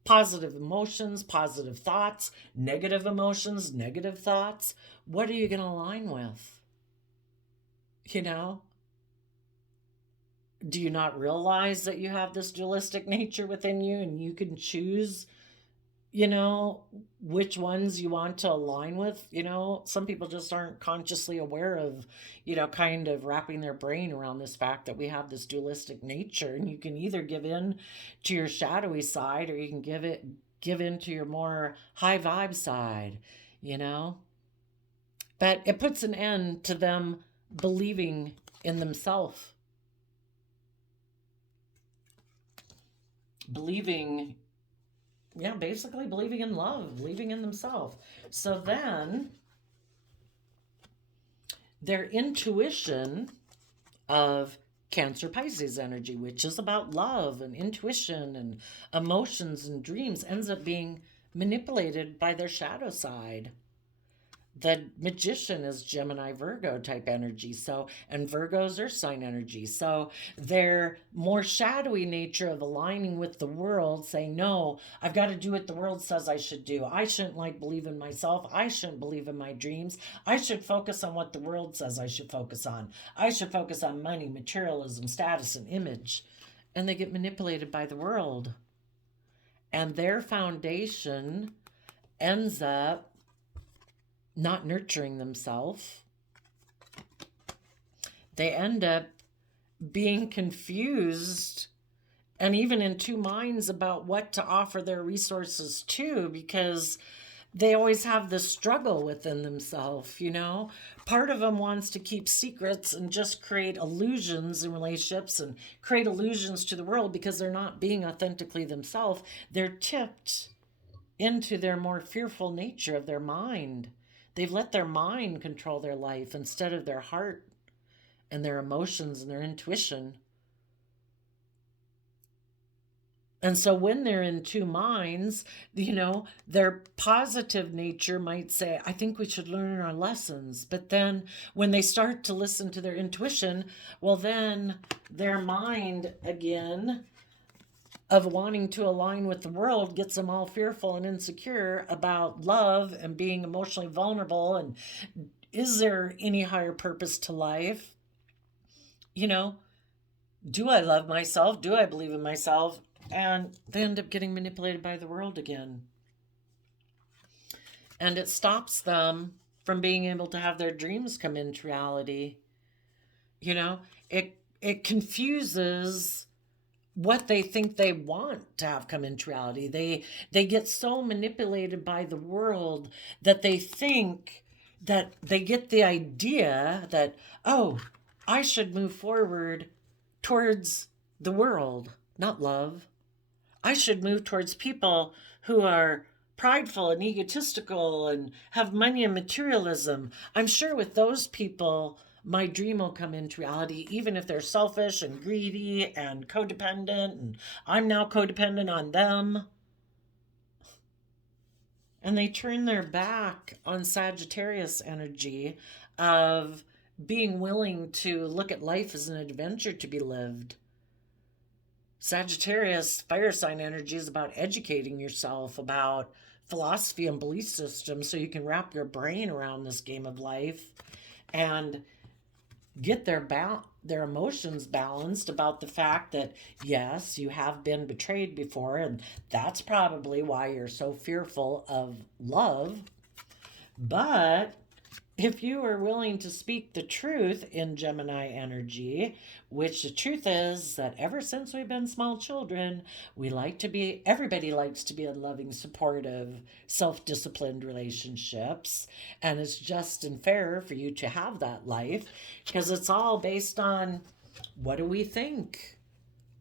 Positive emotions, positive thoughts, negative emotions, negative thoughts. What are you going to align with? Do you not realize that you have this dualistic nature within you and you can choose, which ones you want to align with? Some people just aren't consciously aware of, kind of wrapping their brain around this fact that we have this dualistic nature, and you can either give in to your shadowy side or you can give in to your more high vibe side, But it puts an end to them believing in themselves. Basically believing in love, believing in themselves. So then their intuition of Cancer Pisces energy, which is about love and intuition and emotions and dreams, ends up being manipulated by their shadow side. The magician is Gemini Virgo type energy. So, and Virgos are sign energy. So, their more shadowy nature of aligning with the world, saying, no, I've got to do what the world says I should do. I shouldn't believe in myself. I shouldn't believe in my dreams. I should focus on what the world says I should focus on. I should focus on money, materialism, status, and image. And they get manipulated by the world. And their foundation ends up not nurturing themselves. They end up being confused and even in two minds about what to offer their resources to, because they always have this struggle within themselves, you know? Part of them wants to keep secrets and just create illusions in relationships and create illusions to the world because they're not being authentically themselves. They're tipped into their more fearful nature of their mind. They've let their mind control their life instead of their heart and their emotions and their intuition. And so when they're in two minds, you know, their positive nature might say, I think we should learn our lessons. But then when they start to listen to their intuition, well, then their mind again of wanting to align with the world gets them all fearful and insecure about love and being emotionally vulnerable. And is there any higher purpose to life? You know, do I love myself? Do I believe in myself? And they end up getting manipulated by the world again. And it stops them from being able to have their dreams come into reality. You know, it confuses what they think they want to have come into reality. They get so manipulated by the world that they think that they get the idea that, oh, I should move forward towards the world, not love. I should move towards people who are prideful and egotistical and have money and materialism. I'm sure with those people, my dream will come into reality, even if they're selfish and greedy and codependent, and I'm now codependent on them. And they turn their back on Sagittarius energy of being willing to look at life as an adventure to be lived. Sagittarius fire sign energy is about educating yourself about philosophy and belief systems so you can wrap your brain around this game of life and get their emotions balanced about the fact that yes, you have been betrayed before, and that's probably why you're so fearful of love. But if you are willing to speak the truth in Gemini energy, which the truth is that ever since we've been small children, everybody likes to be in loving, supportive, self-disciplined relationships. And it's just and fair for you to have that life because it's all based on what do we think?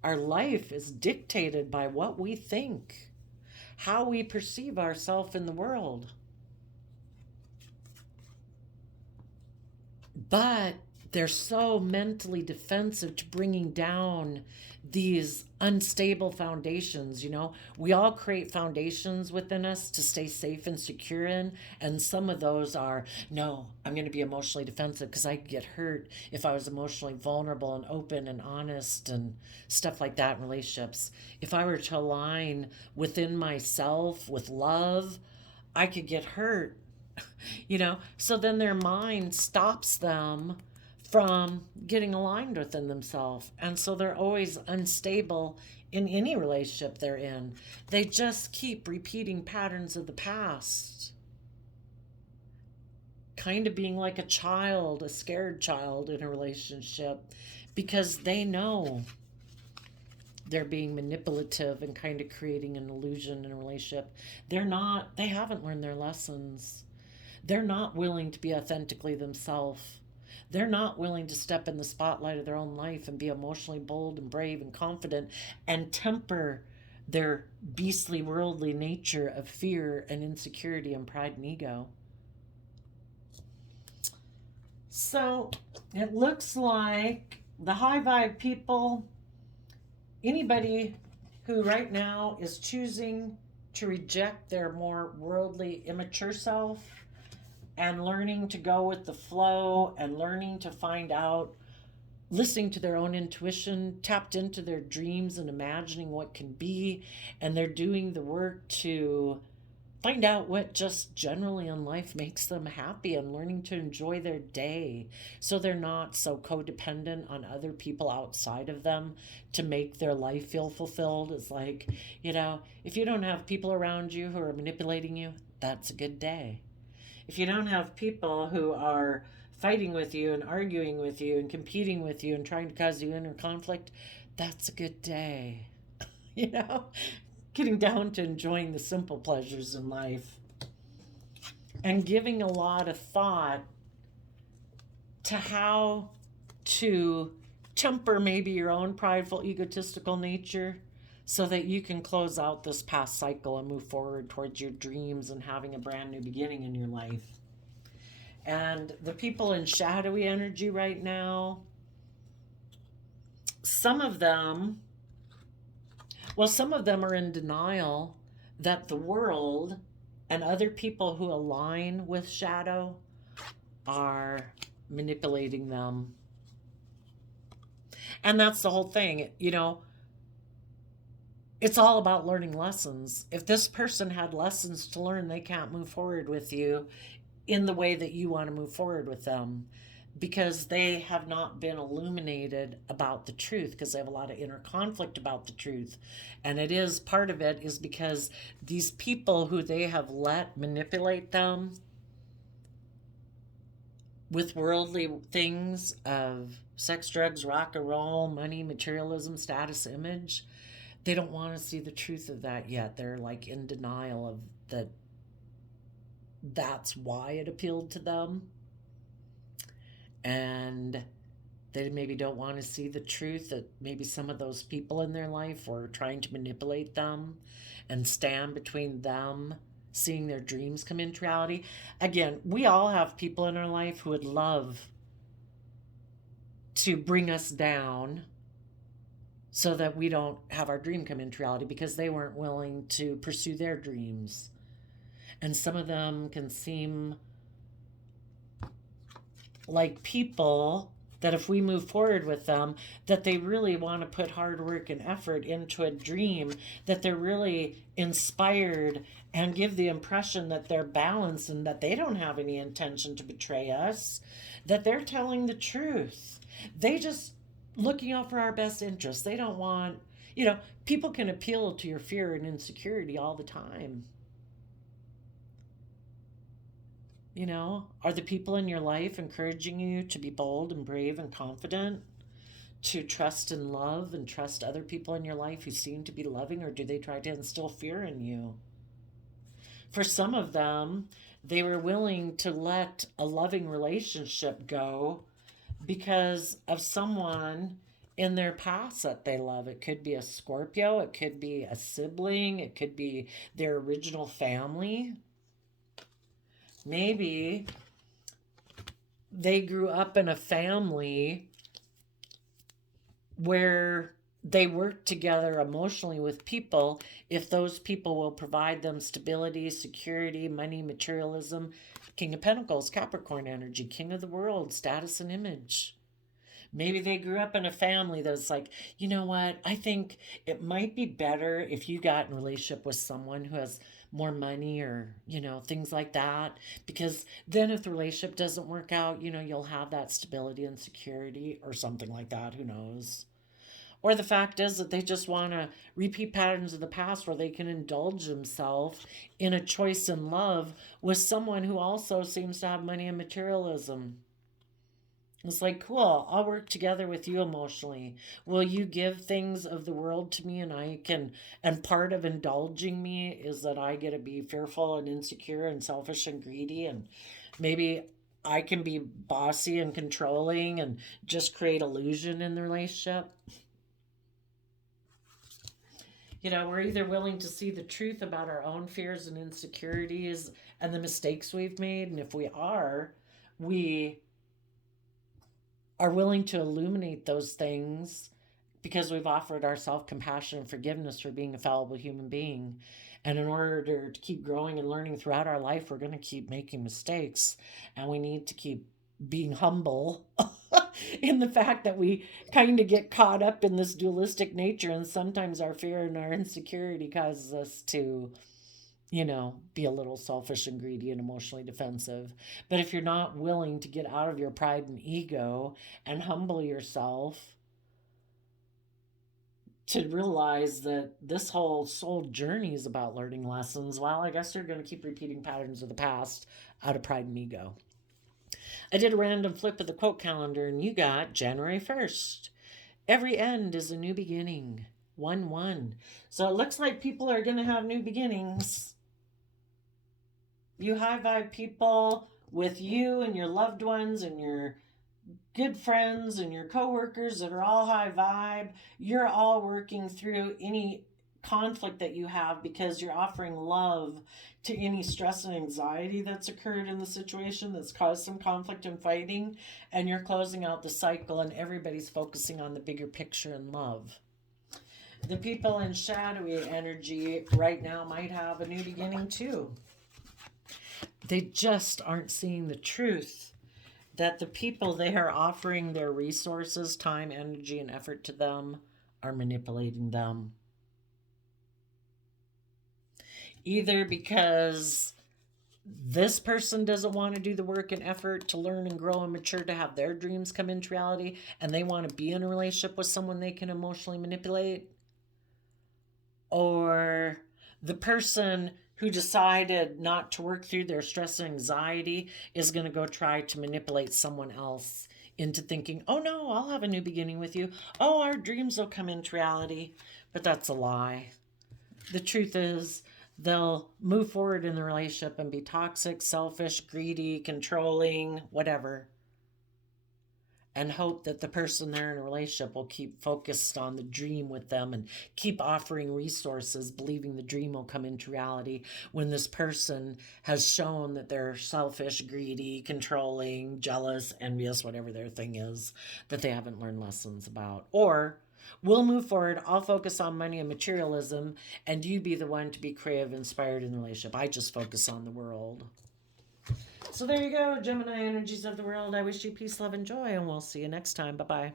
Our life is dictated by what we think, how we perceive ourselves in the world. But they're so mentally defensive to bringing down these unstable foundations. You know, we all create foundations within us to stay safe and secure in. And some of those are, no, I'm going to be emotionally defensive because I could get hurt if I was emotionally vulnerable and open and honest and stuff like that in relationships. If I were to align within myself with love, I could get hurt. You know, so then their mind stops them from getting aligned within themselves. And so they're always unstable in any relationship they're in. They just keep repeating patterns of the past. Kind of being like a child, a scared child in a relationship, because they know they're being manipulative and kind of creating an illusion in a relationship. They haven't learned their lessons. They're not willing to be authentically themselves. They're not willing to step in the spotlight of their own life and be emotionally bold and brave and confident and temper their beastly worldly nature of fear and insecurity and pride and ego. So it looks like the high vibe people, anybody who right now is choosing to reject their more worldly, immature self and learning to go with the flow and learning to find out, listening to their own intuition, tapped into their dreams and imagining what can be. And they're doing the work to find out what just generally in life makes them happy and learning to enjoy their day so they're not so codependent on other people outside of them to make their life feel fulfilled. It's like, if you don't have people around you who are manipulating you, that's a good day. If you don't have people who are fighting with you and arguing with you and competing with you and trying to cause you inner conflict, that's a good day. you know, Getting down to enjoying the simple pleasures in life and giving a lot of thought to how to temper maybe your own prideful, egotistical nature so that you can close out this past cycle and move forward towards your dreams and having a brand new beginning in your life. And the people in shadowy energy right now, some of them are in denial that the world and other people who align with shadow are manipulating them. And that's the whole thing, it's all about learning lessons. If this person had lessons to learn, they can't move forward with you in the way that you want to move forward with them because they have not been illuminated about the truth, because they have a lot of inner conflict about the truth. And part of it is because these people who they have let manipulate them with worldly things of sex, drugs, rock and roll, money, materialism, status, image, they don't want to see the truth of that yet. They're like in denial of that's why it appealed to them. And they maybe don't want to see the truth that maybe some of those people in their life were trying to manipulate them and stand between them seeing their dreams come into reality. Again, we all have people in our life who would love to bring us down so that we don't have our dream come into reality because they weren't willing to pursue their dreams. And some of them can seem like people that if we move forward with them, that they really want to put hard work and effort into a dream, that they're really inspired and give the impression that they're balanced and that they don't have any intention to betray us, that they're telling the truth. They just looking out for our best interests. They don't want, people can appeal to your fear and insecurity all the time. Are the people in your life encouraging you to be bold and brave and confident, to trust and love and trust other people in your life who seem to be loving, or do they try to instill fear in you? For some of them, they were willing to let a loving relationship go because of someone in their past that they love. It could be a Scorpio, it could be a sibling, it could be their original family. Maybe they grew up in a family where they work together emotionally with people if those people will provide them stability, security, money, materialism. King of Pentacles, Capricorn energy, King of the World, status and image. Maybe they grew up in a family that's like, you know what, I think it might be better if you got in a relationship with someone who has more money or, things like that. Because then if the relationship doesn't work out, you'll have that stability and security or something like that. Who knows? Or the fact is that they just want to repeat patterns of the past where they can indulge themselves in a choice in love with someone who also seems to have money and materialism. It's like, cool, I'll work together with you emotionally. Will you give things of the world to me and part of indulging me is that I get to be fearful and insecure and selfish and greedy, and maybe I can be bossy and controlling and just create illusion in the relationship. We're either willing to see the truth about our own fears and insecurities and the mistakes we've made, and if we are willing to illuminate those things, because we've offered ourselves compassion and forgiveness for being a fallible human being. And in order to keep growing and learning throughout our life, we're going to keep making mistakes. And we need to keep being humble in the fact that we kind of get caught up in this dualistic nature. And sometimes our fear and our insecurity causes us to, be a little selfish and greedy and emotionally defensive. But if you're not willing to get out of your pride and ego and humble yourself, to realize that this whole soul journey is about learning lessons, well, I guess you're going to keep repeating patterns of the past out of pride and ego. I did a random flip of the quote calendar, and you got January 1st. Every end is a new beginning. 1-1. So it looks like people are going to have new beginnings. You high vibe people with you and your loved ones and your good friends and your coworkers that are all high vibe. You're all working through any conflict that you have because you're offering love to any stress and anxiety that's occurred in the situation that's caused some conflict and fighting, and you're closing out the cycle, and everybody's focusing on the bigger picture and love. The people in shadowy energy right now might have a new beginning too. They just aren't seeing the truth that the people they are offering their resources, time, energy, and effort to them are manipulating them. Either because this person doesn't want to do the work and effort to learn and grow and mature to have their dreams come into reality, and they want to be in a relationship with someone they can emotionally manipulate, or the person who decided not to work through their stress and anxiety is going to go try to manipulate someone else into thinking, oh no, I'll have a new beginning with you. Oh, our dreams will come into reality. But that's a lie. The truth is, they'll move forward in the relationship and be toxic, selfish, greedy, controlling, whatever, and hope that the person they're in a relationship will keep focused on the dream with them and keep offering resources, believing the dream will come into reality, when this person has shown that they're selfish, greedy, controlling, jealous, envious, whatever their thing is that they haven't learned lessons about. Or we'll move forward, I'll focus on money and materialism, and you be the one to be creative, inspired in the relationship. I just focus on the world. So there you go, Gemini energies of the world. I wish you peace, love, and joy, and we'll see you next time. Bye-bye.